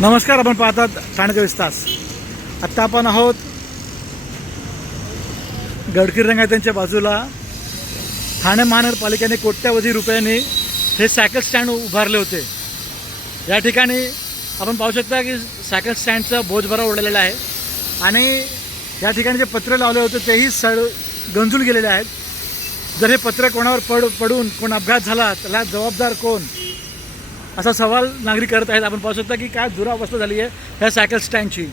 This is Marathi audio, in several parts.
नमस्कार, आपण पाहतात ठाणे 24 तास। आत्ता आपण आहोत गडकिरी रंगायतांच्या बाजूला। ठाणे महानगरपालिकेने कोट्यवधी रुपयांनी हे सायकल स्टँड उभारले होते। या ठिकाणी आपण पाहू शकता की सायकल स्टँडचा बोजभरा उडलेला आहे आणि या ठिकाणी जे पत्रे लावले होते तेही गंजून गेलेले आहेत। जर हे पत्रे कोणावर पडून कोण अपघात झाला त्याला जबाबदार कोण, असा सवाल नागरिक करत आहेत। आपण पाहू शकता की काय दुरावस्था झाली आहे ह्या सायकल स्टँडची।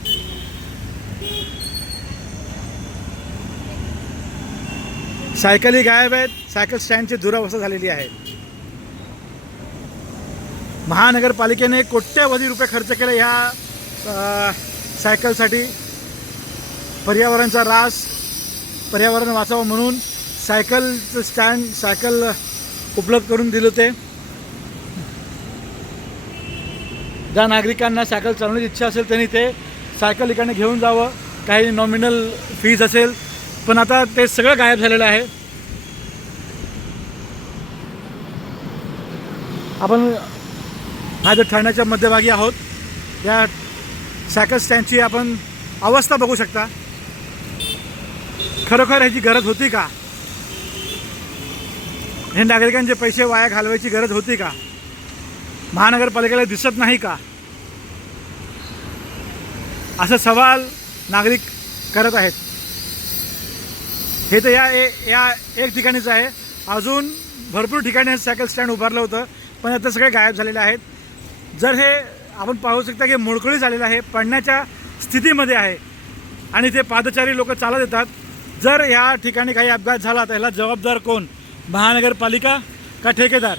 सायकली गायब आहेत, सायकल स्टँडची दुरावस्था झालेली आहे। महानगरपालिकेने कोट्यवधी रुपये खर्च केले ह्या सायकलसाठी। पर्यावरणाचा ऱ्हास, पर्यावरण वाचावं म्हणून सायकलचं स्टँड सायकल उपलब्ध करून दिले होते। ज्या नागरिकांना सायकल चालवण्याची इच्छा असेल त्यांनी ते सायकल इकडे घेऊन जावं, काही नॉमिनल फीज असेल, पण आता ते सगळं गायब झालेलं आहे। आपण आज ठाण्याच्या मध्यभागी आहोत। या सायकल स्टँडची आपण अवस्था बघू शकता। खरोखर ह्याची गरज होती का? हे नागरिकांचे पैसे वाया घालवायची गरज होती का? महानगरपालिकेला दिसत नाही का? असा सवाल नागरिक करत आहेत। हे तर या एक ठिकाणीच आहे, अजून भरपूर ठिकाणी हे सायकल स्टँड उभारलं होतं, पण आता सगळे गायब झालेले आहेत। जर हे आपण पाहू शकता की मोडकळी झालेलं आहे, पडण्याच्या स्थितीमध्ये आहे आणि ते पादचारी लोक चालत येतात। जर या ठिकाणी काही अपघात झाला तर ह्याला जबाबदार कोण? महानगरपालिका का ठेकेदार?